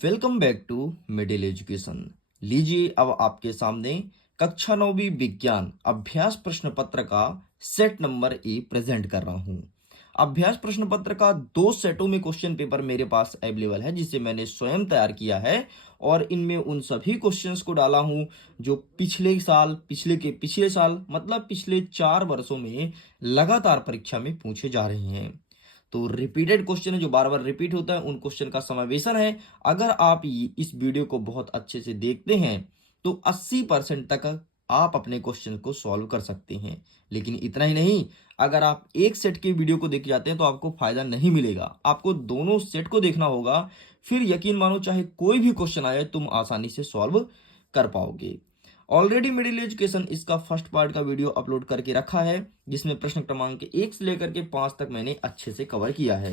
Welcome back to middle education. लीजिए अब आपके सामने कक्षा 9वीं विज्ञान अभ्यास प्रश्न पत्र का सेट नंबर ए प्रेजेंट कर रहा हूं। अभ्यास प्रश्न पत्र का 2 सेटों में क्वेश्चन पेपर मेरे पास अवेलेबल है, जिसे मैंने स्वयं तैयार किया है और इनमें उन सभी क्वेश्चंस को डाला हूं जो पिछले साल, पिछले साल मतलब पिछले 4 वर्षों में लगातार परीक्षा में पूछे जा रहे हैं। तो रिपीटेड क्वेश्चन है जो बार बार रिपीट होता है, उन क्वेश्चन का समावेशन है। अगर आप इस वीडियो को बहुत अच्छे से देखते हैं तो 80% तक आप अपने क्वेश्चन को सॉल्व कर सकते हैं। लेकिन इतना ही नहीं, अगर आप एक सेट के वीडियो को देख जाते हैं तो आपको फायदा नहीं मिलेगा, आपको दोनों सेट को देखना होगा। फिर यकीन मानो चाहे कोई भी क्वेश्चन आए तुम आसानी से सॉल्व कर पाओगे। ऑलरेडी मिडिल एजुकेशन इसका फर्स्ट पार्ट का वीडियो अपलोड करके रखा है, जिसमें प्रश्न क्रमांक 1 से लेकर के 5 तक मैंने अच्छे से कवर किया है।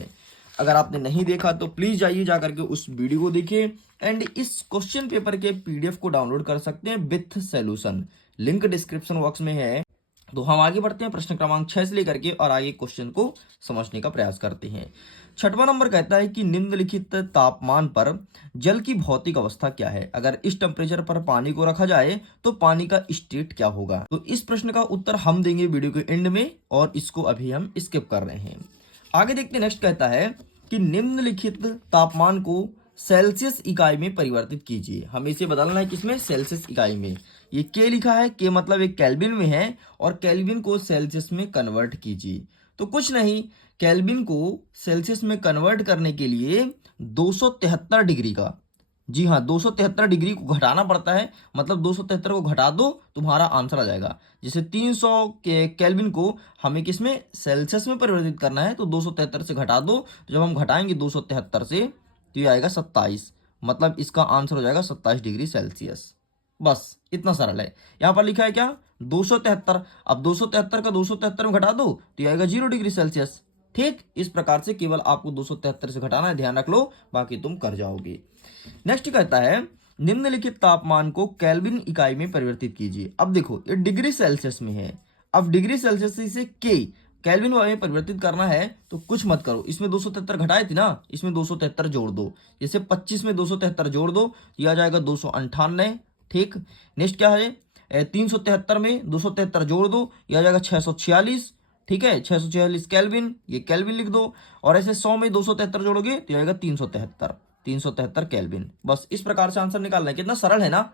अगर आपने नहीं देखा तो प्लीज जाइए जाकर के उस वीडियो को देखिए एंड इस क्वेश्चन पेपर के पीडीएफ को डाउनलोड कर सकते हैं with solution. Link description box में है। तो हम आगे बढ़ते हैं प्रश्न क्रमांक 6 से लेकर के और आगे क्वेश्चन को समझने का प्रयास करते हैं। 6वां नंबर कहता है कि निम्नलिखित तापमान पर जल की भौतिक अवस्था क्या है। अगर इस टेम्परेचर पर पानी को रखा जाए तो पानी का स्टेट क्या होगा। तो इस प्रश्न का उत्तर हम देंगे वीडियो के एंड में और इसको अभी हम स्किप कर रहे हैं। आगे देखते हैं। नेक्स्ट कहता है कि निम्नलिखित तापमान को सेल्सियस इकाई में परिवर्तित कीजिए। हमें इसे बदलना है किसमें, सेल्सियस इकाई में। ये के लिखा है, के मतलब एक केल्विन में है और केल्विन को सेल्सियस में कन्वर्ट कीजिए। तो कुछ नहीं, केल्विन को सेल्सियस में कन्वर्ट करने के लिए 273 डिग्री का, जी हाँ 273 डिग्री को घटाना पड़ता है। मतलब 273 को घटा दो, तुम्हारा आंसर आ जाएगा। जैसे 300 के केल्विन को हमें किसमें, सेल्सियस में परिवर्तित करना है, तो 273 से घटा दो। तो जब हम घटाएंगे 273 से तो ये आएगा 27। मतलब इसका आंसर हो जाएगा 27 डिग्री सेल्सियस। बस इतना सरल है। यहाँ पर लिखा है क्या, 273। अब 273 का 273 में घटा दो तो ये आएगा 0 डिग्री सेल्सियस। ठीक इस प्रकार से केवल आपको 273 से घटाना है, ध्यान रख लो, बाकी तुम कर जाओगे। नेक्स्ट कहता है निम्नलिखित तापमान को केल्विन इकाई में परिवर्तित कीजिए। अब देखो ये डिग्री सेल्सियस में है, अब डिग्री सेल्सियस से केल्विन में परिवर्तित करना है तो कुछ मत करो। इसमें 273 घटाए थे ना, इसमें 273 जोड़ दो। जैसे 25 में 273 जोड़ दो, यह आ जाएगा 298। ठीक, नेक्स्ट क्या है, 373 में 273 जोड़ दो, यह आ जाएगा 646। ठीक है, 646 केल्विन, ये केल्विन लिख दो। और ऐसे 100 में 273 जोड़ोगे तो आएगा 373 केल्विन। बस इस प्रकार से आंसर निकालना है। कितना सरल है ना।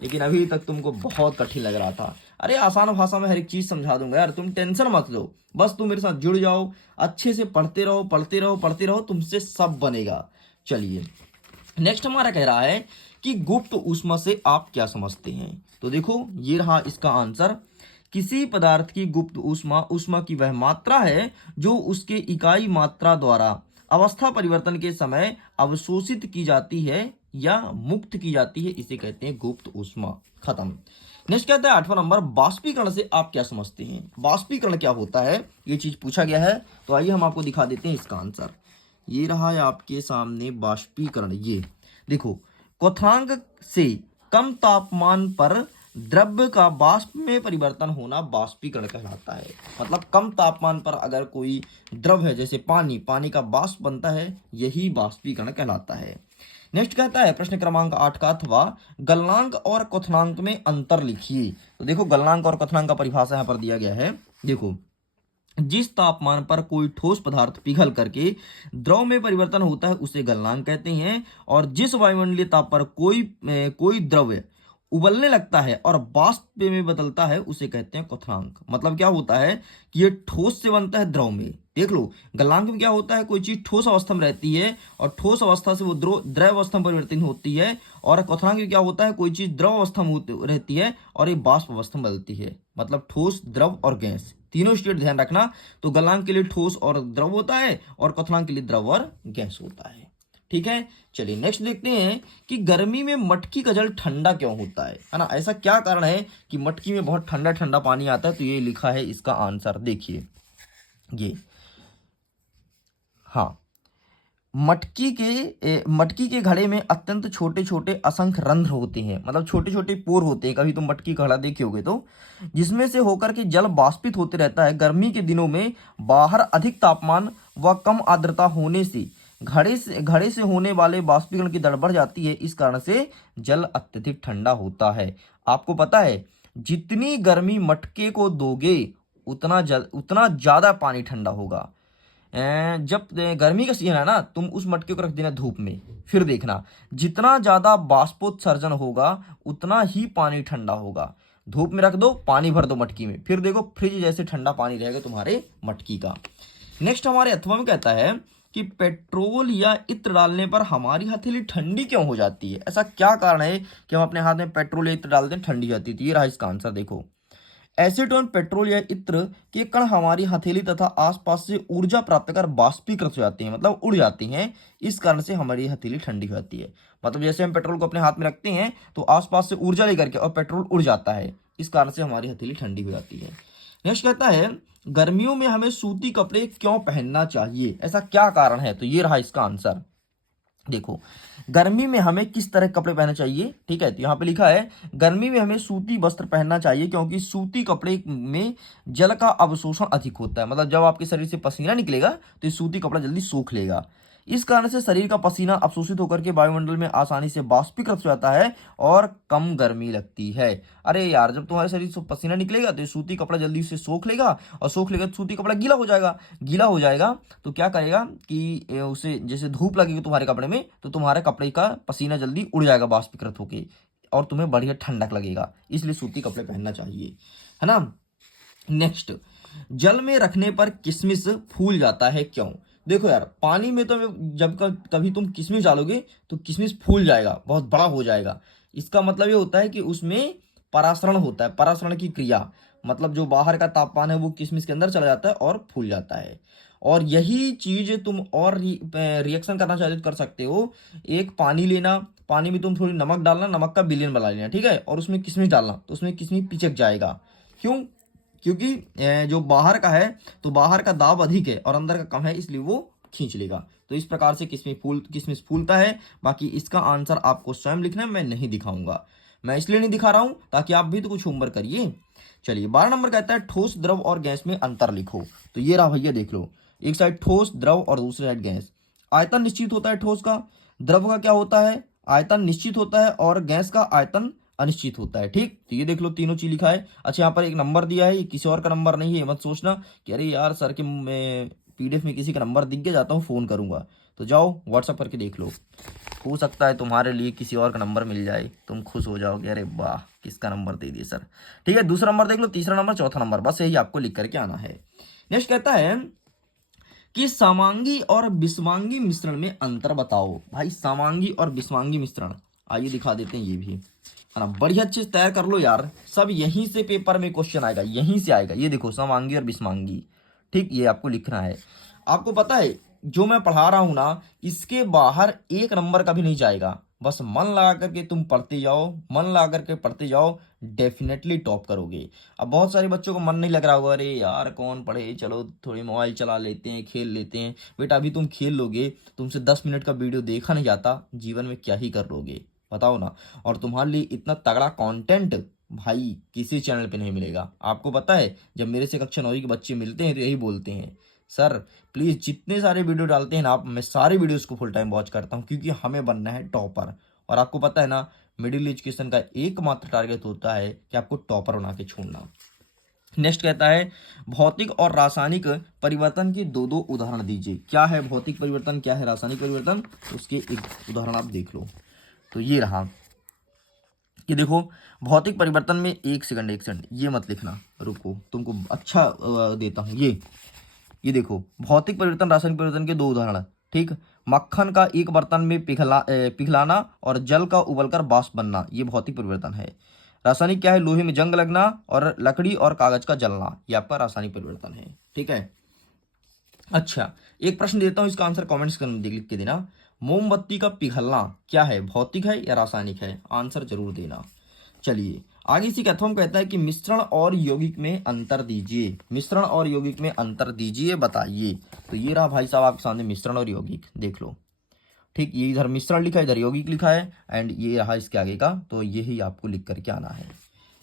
लेकिन अभी तक तुमको बहुत कठिन लग रहा था। अरे आसान भाषा में हर एक चीज समझा दूंगा यार, तुम टेंशन मत लो। बस तुम मेरे साथ जुड़ जाओ, अच्छे से पढ़ते रहो पढ़ते रहो पढ़ते रहो, तुमसे सब बनेगा। चलिए नेक्स्ट हमारा कह रहा है कि गुप्त ऊष्मा से आप क्या समझते हैं। तो देखो ये रहा इसका आंसर। किसी पदार्थ की गुप्त ऊष्मा ऊष्मा की वह मात्रा है जो उसके इकाई मात्रा द्वारा अवस्था परिवर्तन के समय अवशोषित की जाती है या मुक्त की जाती है, इसे कहते हैं गुप्त ऊष्मा। खत्म। नेक्स्ट कहता है 8वां नंबर, बाष्पीकरण से आप क्या समझते हैं। बाष्पीकरण क्या होता है, ये चीज पूछा गया है। तो आइए हम आपको दिखा देते हैं इसका आंसर। ये रहा है आपके सामने बाष्पीकरण। ये देखो, क्वथनांक से कम तापमान पर द्रव्य का वाष्प में परिवर्तन होना बाष्पीकरण कहलाता है। मतलब कम तापमान पर अगर कोई द्रव है, जैसे पानी, पानी का वाष्प बनता है, यही बाष्पीकरण कहलाता है। नेक्स्ट कहता है प्रश्न क्रमांक 8 का, अथवा गलनांक और क्वथनांक में अंतर लिखिए। तो देखो गलनांक और क्वथनांक का परिभाषा यहाँ पर दिया गया है। देखो, जिस तापमान पर कोई ठोस पदार्थ पिघल करके द्रव में परिवर्तन होता है उसे गलनांक कहते हैं, और जिस वायुमंडलीय ताप पर कोई द्रव्य उबलने लगता है और वाष्प में बदलता है उसे कहते हैं क्वथनांक। मतलब क्या होता है कि ये ठोस से बनता है द्रव में। देख लो, गलनांक में क्या होता है, कोई चीज ठोस अवस्था में रहती है और ठोस अवस्था से वो द्रव अवस्था में परिवर्तित होती है। और क्वथनांक में क्या होता है, कोई चीज द्रव अवस्था में रहती है और ये वाष्प अवस्था में बदलती है। मतलब ठोस, द्रव और गैस, तीनों स्टेट ध्यान रखना। तो गलनांक के लिए ठोस और द्रव होता है और क्वथनांक के लिए द्रव और गैस होता है। ठीक है, चलिए नेक्स्ट देखते हैं कि गर्मी में मटकी का जल ठंडा क्यों होता है ना। ऐसा क्या कारण है कि मटकी में बहुत ठंडा ठंडा पानी आता है। तो ये लिखा है इसका आंसर, देखिए ये, हाँ, मटकी के घड़े में अत्यंत छोटे छोटे असंख्य रंध्र होते हैं। मतलब छोटे छोटे पोर होते हैं। कभी तुम मटकी का घड़ा देखे होगे तो, जिसमें से होकर के जल वाष्पित होते रहता है। गर्मी के दिनों में बाहर अधिक तापमान व कम आर्द्रता होने से घड़े से होने वाले बाष्पीकरण की दर बढ़ जाती है, इस कारण से जल अत्यधिक ठंडा होता है। आपको पता है जितनी गर्मी मटके को दोगे उतना ज्यादा पानी ठंडा होगा। जब गर्मी का सीजन है ना, तुम उस मटके को रख देना धूप में, फिर देखना जितना ज्यादा बाष्पोत्सर्जन होगा उतना ही पानी ठंडा होगा। धूप में रख दो, पानी भर दो मटकी में, फिर देखो फ्रिज जैसे ठंडा पानी रहेगा तुम्हारे मटकी का। नेक्स्ट हमारे अथवा में कहता है कि पेट्रोल या इत्र डालने पर हमारी हथेली ठंडी क्यों हो जाती है? ऐसा क्या कारण है कि हम अपने हाथ में पेट्रोल या इत्र डालते हैं ठंडी जाती है? तो ये रहा इसका आंसर, देखो एसीटोन पेट्रोल या इत्र के कण हमारी हथेली तथा आसपास से ऊर्जा प्राप्त कर बाष्पीकृत हो जाते हैं, मतलब उड़ जाती हैं, इस कारण से हमारी हथेली ठंडी हो जाती है। मतलब जैसे हम पेट्रोल को अपने हाथ में रखते हैं तो आसपास से ऊर्जा लेकर के और पेट्रोल उड़ जाता है, इस कारण से हमारी हथेली ठंडी हो जाती है। नेक्स्ट कहता है गर्मियों में हमें सूती कपड़े क्यों पहनना चाहिए? ऐसा क्या कारण है? तो ये रहा इसका आंसर, देखो गर्मी में हमें किस तरह के कपड़े पहनने चाहिए, ठीक है। तो यहाँ पे लिखा है गर्मी में हमें सूती वस्त्र पहनना चाहिए क्योंकि सूती कपड़े में जल का अवशोषण अधिक होता है। मतलब जब आपके शरीर से पसीना निकलेगा तो ये सूती कपड़ा जल्दी सूख लेगा, इस कारण से शरीर का पसीना अवशोषित होकर के वायुमंडल में आसानी से बाष्पीकृत हो जाता है और कम गर्मी लगती है। अरे यार, जब तुम्हारे शरीर से पसीना निकलेगा तो ये सूती कपड़ा जल्दी से सोख लेगा, और सोख लेगा तो सूती कपड़ा गीला हो जाएगा। गीला हो जाएगा तो क्या करेगा कि उसे जैसे धूप लगेगी तुम्हारे कपड़े में तो तुम्हारे कपड़े का पसीना जल्दी उड़ जाएगा बाष्पीकृत होके, और तुम्हें बढ़िया ठंडक लगेगा, इसलिए सूती कपड़े पहनना चाहिए, है ना। नेक्स्ट, जल में रखने पर किशमिश फूल जाता है क्यों? देखो यार, पानी में तो जब कभी तुम किशमिश डालोगे तो किशमिश फूल जाएगा, बहुत बड़ा हो जाएगा। इसका मतलब ये होता है कि उसमें परासरण होता है, परासरण की क्रिया, मतलब जो बाहर का तापमान है वो किशमिश के अंदर चला जाता है और फूल जाता है। और यही चीज तुम और रिएक्शन करना चाहते हो तो कर सकते हो। एक पानी लेना, पानी में तुम थोड़ी नमक डालना, नमक का विलयन बना लेना, ठीक है, और उसमें किशमिश डालना, तो उसमें किशमिश पिचक जाएगा। क्यों? क्योंकि जो बाहर का है तो बाहर का दाब अधिक है और अंदर का कम है, इसलिए वो खींच लेगा। तो इस प्रकार से किशमिश फूलता है। बाकी इसका आंसर आपको स्वयं लिखना है, मैं नहीं दिखाऊंगा। मैं इसलिए नहीं दिखा रहा हूं ताकि आप भी तो कुछ होमवर्क करिए। चलिए 12 नंबर कहता है ठोस द्रव और गैस में अंतर लिखो। तो ये रहा भैया, देख लो, एक साइड ठोस द्रव और दूसरी साइड गैस। आयतन निश्चित होता है ठोस का, द्रव का क्या होता है, आयतन निश्चित होता है, और गैस का आयतन अनिश्चित होता है। ठीक, तो ये देख लो तीनों चीज लिखा है। अच्छा, यहाँ पर एक नंबर दिया है, ये किसी और का नंबर नहीं है, मत सोचना कि अरे यार सर के पीडीएफ में किसी का नंबर दिख गया, जाता हूँ फोन करूंगा। तो जाओ व्हाट्सअप करके देख लो, हो सकता है तुम्हारे लिए किसी और का नंबर मिल जाए, तुम खुश हो जाओगे, अरे वाह किसका नंबर दे दिए सर। ठीक है, दूसरा नंबर देख लो, तीसरा नंबर, चौथा नंबर, बस यही आपको लिख करके आना है। नेक्स्ट कहता है कि समांगी और विषमांगी मिश्रण में अंतर बताओ। भाई समांगी और विषमांगी मिश्रण, आइए दिखा देते हैं ये भी, है ना। बढ़िया अच्छे से तैयार कर लो यार, सब यहीं से पेपर में क्वेश्चन आएगा, यहीं से आएगा। ये देखो समांगी और विषमांगी, ठीक, ये आपको लिखना है। आपको पता है जो मैं पढ़ा रहा हूं ना, इसके बाहर एक नंबर का भी नहीं जाएगा। बस मन लगा करके तुम पढ़ते जाओ, मन लगा करके पढ़ते जाओ, डेफिनेटली टॉप करोगे। अब बहुत सारे बच्चों को मन नहीं लग रहा होगा, अरे यार कौन पढ़े, चलो थोड़ी मोबाइल चला लेते हैं, खेल लेते हैं। बेटा अभी तुम खेल लोगे, तुमसे 10 मिनट का वीडियो देखा नहीं जाता, जीवन में क्या ही कर लोगे बताओ ना। और तुम्हारे लिए इतना तगड़ा कंटेंट भाई किसी चैनल पे नहीं मिलेगा। आपको पता है जब मेरे से कक्षा 9 के बच्चे मिलते हैं तो यही बोलते हैं, सर प्लीज जितने सारे वीडियो डालते हैं ना आप, मैं सारे वीडियोस को फुल टाइम वॉच करता हूँ, क्योंकि हमें बनना है टॉपर। और आपको पता है ना, मिडिल एजुकेशन का एकमात्र टारगेट होता है कि आपको टॉपर बना के छोड़ना। नेक्स्ट कहता है भौतिक और रासायनिक परिवर्तन के दो दो उदाहरण दीजिए। क्या है भौतिक परिवर्तन, क्या है रासायनिक परिवर्तन, तो उसके एक उदाहरण आप देख लो। तो ये रहा, ये देखो भौतिक परिवर्तन में, एक सेकंड ये मत लिखना, रुको तुमको अच्छा देता हूँ। ये देखो भौतिक परिवर्तन रासायनिक परिवर्तन के दो उदाहरण, ठीक। मक्खन का एक बर्तन में पिघलाना और जल का उबलकर वाष्प बनना, ये भौतिक परिवर्तन है। रासायनिक क्या है, लोहे में जंग लगना और लकड़ी और कागज का जलना, ये आपका रासायनिक परिवर्तन है, ठीक है। अच्छा, एक प्रश्न देता हूँ, इसका आंसर कमेंट्स कर लिख के देना। मोमबत्ती का पिघलना क्या है, भौतिक है या रासायनिक है? आंसर जरूर देना। चलिए आगे इसी कथन कहता है कि मिश्रण और यौगिक में अंतर दीजिए। मिश्रण और यौगिक में अंतर दीजिए, बताइए। तो ये रहा भाई साहब आपके सामने मिश्रण और यौगिक, देख लो, ठीक। ये इधर मिश्रण लिखा है, इधर यौगिक लिखा है, एंड ये रहा इसके आगे का, तो यही आपको लिख करके आना है।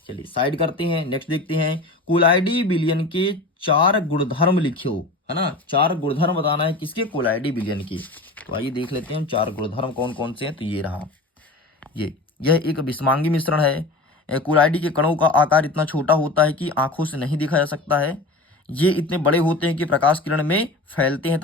चलिए साइड करते हैं, नेक्स्ट देखते हैं। कोलाइडी विलयन के 4 गुणधर्म लिखो। है ना, 4 गुणधर्म बताना है किसके, कोलाइडी विलयन की। तो आइए देख लेते हैं 4 गुणधर्म कौन कौन से हैं। तो ये रहा, यह एक विषमांगी मिश्रण है। कोलाइडी के कणों का आकार इतना छोटा होता है कि आंखों से नहीं देखा जा सकता है। ये इतने बड़े होते हैं कि प्रकाश किरण में फैलते हैं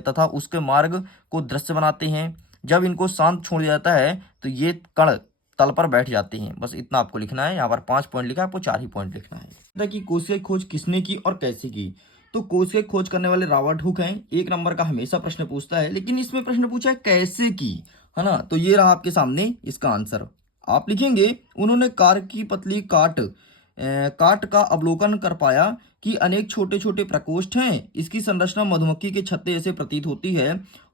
तथा उसके मार्ग को दृश्य बनाते हैं। जब इनको शांत छोड़ दिया जाता है तो ये कण तल पर बैठ जाते हैं। बस इतना आपको लिखना है। यहाँ पर 5 पॉइंट लिखा है, आपको 4 ही पॉइंट लिखना है। कि कोशिका की खोज किसने की और कैसे की। तो कोशिका की खोज करने वाले रॉबर्ट हुक हैं। 1 नंबर का हमेशा प्रश्न पूछता है, लेकिन इसमें प्रश्न पूछा है कैसे की, है ना। तो ये रहा आपके सामने इसका आंसर। आप लिखेंगे उन्होंने कार की पतली काट का अवलोकन कर पाया कि अनेक छोटे छोटे प्रकोष्ठ हैं। इसकी संरचना मधुमक्खी के छत्ते जैसे प्रतीत होती है।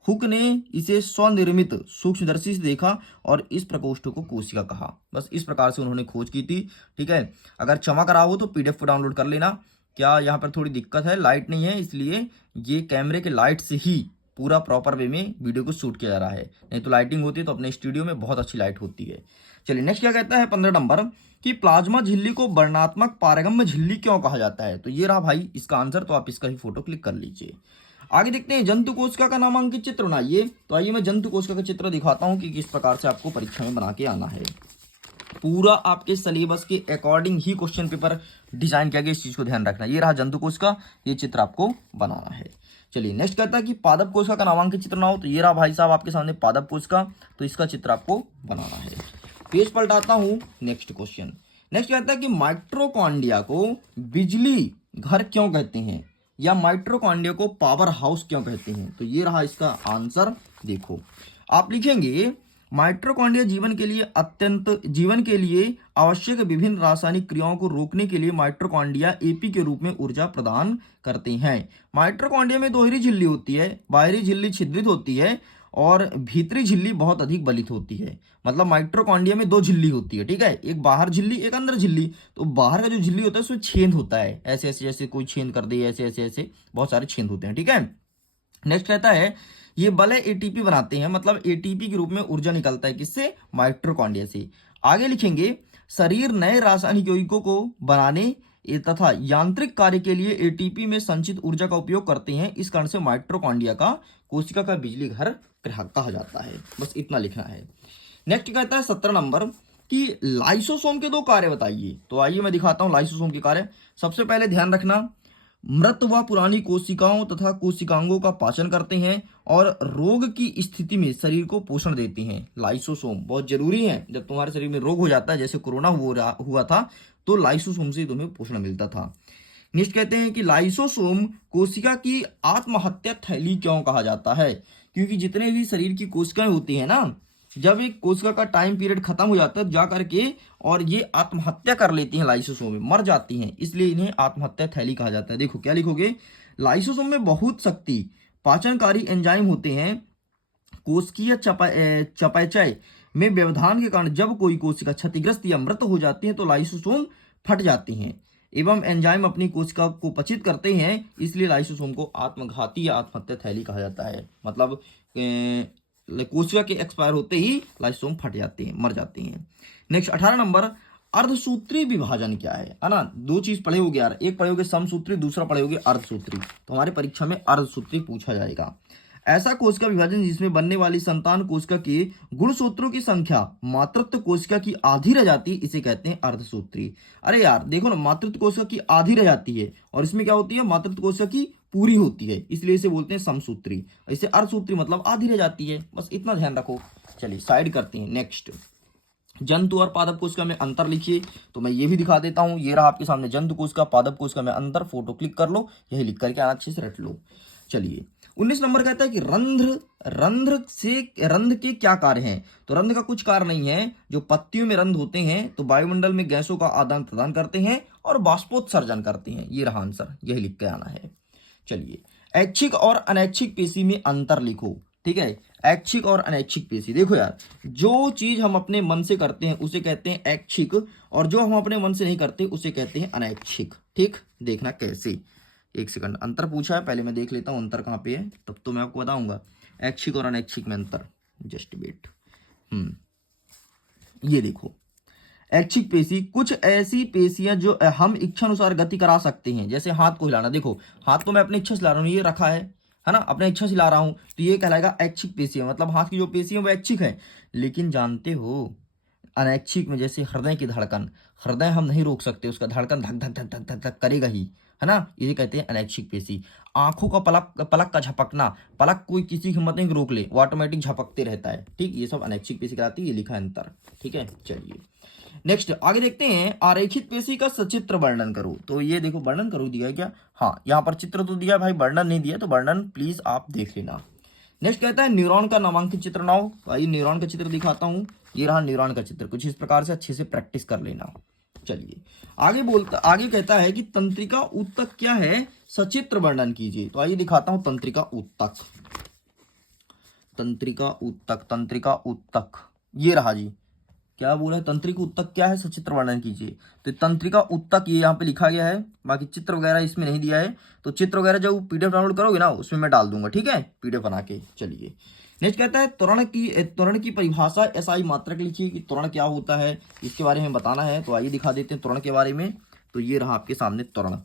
हुक ने इसे स्वनिर्मित सूक्ष्मदर्शी से देखा और इस प्रकोष्ठ को कोशिका कहा। बस इस प्रकार से उन्होंने खोज की थी। ठीक है, अगर क्षमा करा हो तो पीडीएफ को डाउनलोड कर लेना। क्या यहाँ पर थोड़ी दिक्कत है, लाइट नहीं है, इसलिए ये कैमरे के लाइट से ही पूरा प्रॉपर वे में वीडियो को शूट किया जा रहा है। नहीं तो लाइटिंग होती है तो अपने स्टूडियो में बहुत अच्छी लाइट होती है। चलिए नेक्स्ट क्या कहता है 15 नंबर कि प्लाज्मा झिल्ली को वर्णात्मक पारगम्य झिल्ली क्यों कहा जाता है। तो ये रहा भाई इसका आंसर। तो आप इसका ही फोटो क्लिक कर लीजिए। आगे देखते हैं जंतु कोशिका का नामांकित चित्र बनाइए। तो आइए मैं जंतु कोशिका का चित्र दिखाता हूं कि किस प्रकार से आपको परीक्षा में बना के आना है। पूरा आपके सिलेबस के अकॉर्डिंग ही क्वेश्चन पेपर डिजाइन किया गया, इस चीज को ध्यान रखना। ये रहा जंतु कोशिका, ये चित्र आपको बनाना है। चलिए नेक्स्ट कहता है कि पादप कोशिका का नामांकित चित्र ना हो। तो ये रहा भाई साहब आपके सामने पादप कोशिका। तो इसका चित्र आपको बनाना है। पेज पलटाता हूं, नेक्स्ट क्वेश्चन। नेक्स्ट कहता है कि माइटोकॉन्ड्रिया को बिजली घर क्यों कहते हैं, या माइटोकॉन्ड्रिया को पावर हाउस क्यों कहते हैं। तो ये रहा इसका आंसर। देखो आप लिखेंगे माइटोकॉन्ड्रिया जीवन के लिए आवश्यक विभिन्न रासायनिक क्रियाओं को रोकने के लिए माइटोकॉन्ड्रिया एपी के रूप में ऊर्जा प्रदान करते हैं। माइटोकॉन्ड्रिया में दोहरी झिल्ली होती है, बाहरी झिल्ली छिद्रित होती है और भीतरी झिल्ली बहुत अधिक बलित होती है। मतलब माइटोकॉन्ड्रिया में 2 झिल्ली होती है। ठीक है, एक बाहर झिल्ली एक अंदर झिल्ली। तो बाहर का जो झिल्ली होता है उसमें छेद होता है, ऐसे ऐसे जैसे कोई छेद कर दे, ऐसे ऐसे ऐसे बहुत सारे छेद होते हैं। ठीक है, नेक्स्ट कहता है ये बल एटीपी बनाते हैं, मतलब एटीपी के रूप में ऊर्जा निकलता है किससे, माइटोकॉन्ड्रिया से। आगे लिखेंगे शरीर नए रासायनिक यौगिकों को बनाने तथा यांत्रिक कार्य के लिए एटीपी में संचित ऊर्जा का उपयोग करते हैं। इस कारण से माइटोकॉन्ड्रिया का कोशिका का बिजली घर कहा जाता है। बस इतना लिखना है। नेक्स्ट कहता है 17 नंबर कि लाइसोसोम के 2 कार्य बताइए। तो आइए मैं दिखाता हूं लाइसोसोम के कार्य। सबसे पहले ध्यान रखना, मृत व पुरानी कोशिकाओं तथा कोशिकांगों का पाचन करते हैं और रोग की स्थिति में शरीर को पोषण देते हैं। लाइसोसोम बहुत जरूरी है। जब तुम्हारे शरीर में रोग हो जाता है, जैसे कोरोना हुआ था, तो लाइसोसोम से तुम्हें पोषण मिलता था। नेक्स्ट कहते हैं कि लाइसोसोम कोशिका की आत्महत्या थैली क्यों कहा जाता है। क्योंकि जितने भी शरीर की कोशिकाएं होती है ना, जब एक कोशिका का टाइम पीरियड खत्म हो जाता है जा करके और ये आत्महत्या कर लेती हैं, लाइसोसोम में मर जाती हैं, इसलिए इन्हें आत्महत्या थैली कहा जाता है। देखो क्या लिखोगे, लाइसोसोम में बहुत शक्ति पाचनकारी एंजाइम होते हैं। कोशिकीय चयापचय में व्यवधान के कारण जब कोई कोशिका क्षतिग्रस्त या मृत हो जाती है तो लाइसोसोम फट जाती हैं एवं एंजाइम अपनी कोशिका को पचित करते हैं। इसलिए लाइसोसोम को आत्मघाती या आत्महत्या थैली कहा जाता है। मतलब कोशिका के एक्सपायर होते ही लाइसोसोम फट जाते हैं, मर जाते हैं। नेक्स्ट 18 नंबर, अर्धसूत्री विभाजन क्या है ना। 2 चीज पढ़े होगे यार, एक पढ़े होगे समसूत्री, दूसरा पढ़े होगे अर्धसूत्री। तो हमारे परीक्षा में अर्धसूत्री पूछा जाएगा। ऐसा कोशिका विभाजन जिसमें बनने वाली संतान कोशिका के गुणसूत्रों की संख्या मातृत्व कोशिका की आधी रह जाती है, इसे कहते हैं अर्धसूत्री। अरे यार देखो ना, मातृत्व कोशिका की आधी रह जाती है और इसमें क्या होती है, मातृत्व कोशिका की पूरी होती है, इसलिए इसे बोलते हैं समसूत्री। ऐसे अर्धसूत्री मतलब आधी रह जाती है। बस इतना ध्यान रखो। चलिए साइड करते हैं। नेक्स्ट, जंतु और पादप कोशिका में अंतर लिखिए। तो मैं ये भी दिखा देता हूं। ये रहा आपके सामने जंतु कोशिका, पादप कोशिका में अंतर। फोटो क्लिक कर लो, यही लिख करके अच्छे से रट लो। चलिए 19 नंबर कहता है कि रंध्र के क्या कार्य हैं। तो रंध्र का कुछ कार्य नहीं है। जो पत्तियों में रंध्र होते हैं तो वायुमंडल में गैसों का आदान प्रदान करते हैं और बाष्पोत्सर्जन करते हैं। ये रहा आंसर, यही लिख के आना है। चलिए ऐच्छिक और अनैच्छिक पेशी में अंतर लिखो। ठीक है, ऐच्छिक और अनैच्छिक पेशी। देखो यार, जो चीज हम अपने मन से करते हैं उसे कहते हैं ऐच्छिक और जो हम अपने मन से नहीं करते उसे कहते हैं अनैच्छिक। ठीक, देखना कैसे। एक सेकंड, अंतर पूछा है, पहले मैं देख लेता हूं अंतर कहां पे है, तब तो मैं आपको बताऊंगा ऐच्छिक और अनैच्छिक में अंतर। Just wait. ये देखो, ऐच्छिक पेशी कुछ ऐसी पेशियां जो हम इच्छा अनुसार गति करा सकते हैं, जैसे हाथ को हिलाना। देखो हाथ तो मैं अपनी इच्छा से ला रहा हूँ, ये रखा है ना, अपने इच्छा से ला रहा हूँ, तो ये कहलाएगा ऐच्छिक पेशी है, मतलब हाथ की जो पेशी है वो ऐच्छिक है। लेकिन जानते हो अनैच्छिक में, जैसे हृदय की धड़कन, हृदय हम नहीं रोक सकते, उसका धड़कन धक धक धक धक धक धक करेगा ही, है ना, इसे कहते हैं अनैच्छिक पेशी। आंखों का पलक पलक का झपकना, पलक कोई किसी की हिम्मत नहीं रोक ले, वो ऑटोमेटिक झपकते रहता है, ठीक, ये सब अनैच्छिक पेशी कहलाती है, ये लिखा है अंतर, ठीक है। चलिए नेक्स्ट आगे देखते हैं, आरेखित पेशी का सचित्र वर्णन करो। तो ये देखो वर्णन करो दिया है क्या, हाँ यहाँ पर चित्र तो दिया है भाई, वर्णन नहीं दिया, तो वर्णन प्लीज आप देख लेना। नेक्स्ट कहता है न्यूरॉन का नामांकित चित्र बनाओ। भाई न्यूरॉन का चित्र दिखाता हूँ, ये रहा न्यूरॉन का चित्र, कुछ इस प्रकार से अच्छे से प्रैक्टिस कर लेना। चलिए आगे कहता है कि तंत्रिका ऊतक क्या है, सचित्र वर्णन कीजिए। तो आइए दिखाता हूं तंत्रिका ऊतक। तंत्रिका ऊतक ये रहा जी, क्या बोला है, तंत्रिका ऊतक क्या है, सचित्र वर्णन कीजिए। तो तंत्रिका ऊतक ये यहाँ पे लिखा गया है, बाकी चित्र वगैरह इसमें नहीं दिया है, तो चित्र वगैरह जब पीडीएफ डाउनलोड करोगे ना उसमें मैं डाल दूंगा, ठीक है, पीडीएफ बना के। चलिए नेक्स्ट कहता है त्वरण की परिभाषा एसआई मात्रक लिखिए, कि त्वरण क्या होता है इसके बारे में बताना है। तो आइए दिखा देते हैं त्वरण के बारे में। तो ये रहा आपके सामने त्वरण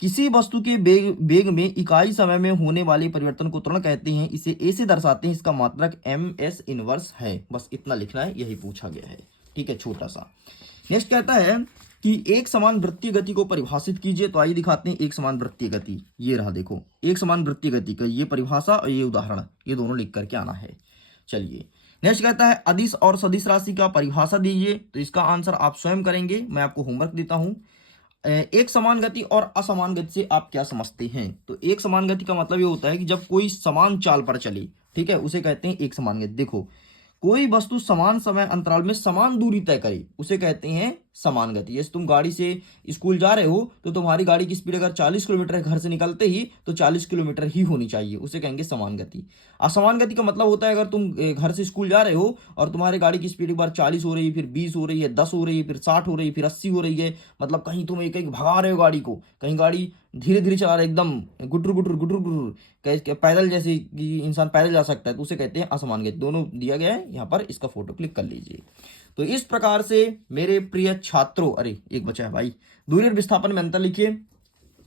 किसी वस्तु के वेग में इकाई समय में होने वाले परिवर्तन को त्वरण कहते हैं, इसे ए से दर्शाते हैं, इसका मात्रक ms इनवर्स है। बस इतना लिखना है, यही पूछा गया है, ठीक है, छोटा सा। नेक्स्ट कहता है कि एक समान वृत्तीय गति को परिभाषित कीजिए। तो आइए दिखाते हैं एक समान वृत्तीय गति, ये रहा देखो, एक समान वृत्तीय गति का ये परिभाषा और ये उदाहरण, ये दोनों लिख करके आना है। चलिए नेक्स्ट कहता है अदिश और सदिश राशि का परिभाषा दीजिए। तो इसका आंसर आप स्वयं करेंगे, मैं आपको होमवर्क देता हूं। एक समान गति और असमान गति से आप क्या समझते हैं। तो एक समान गति का मतलब ये होता है कि जब कोई समान चाल पर चले, ठीक है, उसे कहते हैं एक समान गति। देखो कोई वस्तु समान समय अंतराल में समान दूरी तय करे, उसे कहते हैं समान गति। जैसे तुम गाड़ी से स्कूल जा रहे हो, तो तुम्हारी गाड़ी की स्पीड अगर 40 किलोमीटर है घर से निकलते ही, तो 40 किलोमीटर ही होनी चाहिए, उसे कहेंगे समान गति। असमान गति का मतलब होता है अगर तुम घर से स्कूल जा रहे हो और तुम्हारी गाड़ी की स्पीड एक बार 40 हो रही है, फिर 20 हो रही है, 10 हो रही है, फिर 60 हो रही है, फिर 80 हो रही है, मतलब कहीं तुम एक एक भगा रहे हो गाड़ी को, कहीं गाड़ी धीरे धीरे चला रहे, एकदम गुटर गुटर गुटर गुटर, पैदल जैसे कि इंसान पैदल जा सकता है, तो उसे कहते हैं असमान गति। दोनों दिया गया है यहाँ पर, इसका फोटो क्लिक कर लीजिए। तो इस प्रकार से मेरे प्रिय छात्रों, अरे एक बचा है भाई, दूरी और विस्थापन में अंतर लिखिए,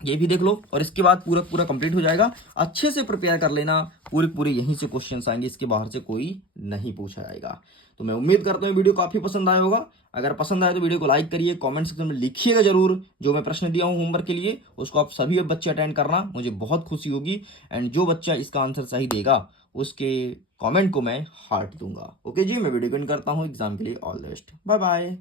ये भी देख लो, और इसके बाद पूरा पूरा कंप्लीट हो जाएगा। अच्छे से प्रिपेयर कर लेना, पूरे यहीं से क्वेश्चंस आएंगे, इसके बाहर से कोई नहीं पूछा जाएगा। तो मैं उम्मीद करता हूँ वीडियो काफी पसंद आया होगा। अगर पसंद आए तो वीडियो को लाइक करिए, कमेंट सेक्शन में लिखिएगा जरूर, जो मैं प्रश्न दिया हूँ होमवर्क के लिए उसको आप सभी बच्चे अटेंड करना, मुझे बहुत खुशी होगी। एंड जो बच्चा इसका आंसर सही देगा उसके कमेंट को मैं हार्ट दूंगा। ओके जी, मैं वीडियो को एंड करता हूँ। एग्जाम के लिए all the best, bye bye.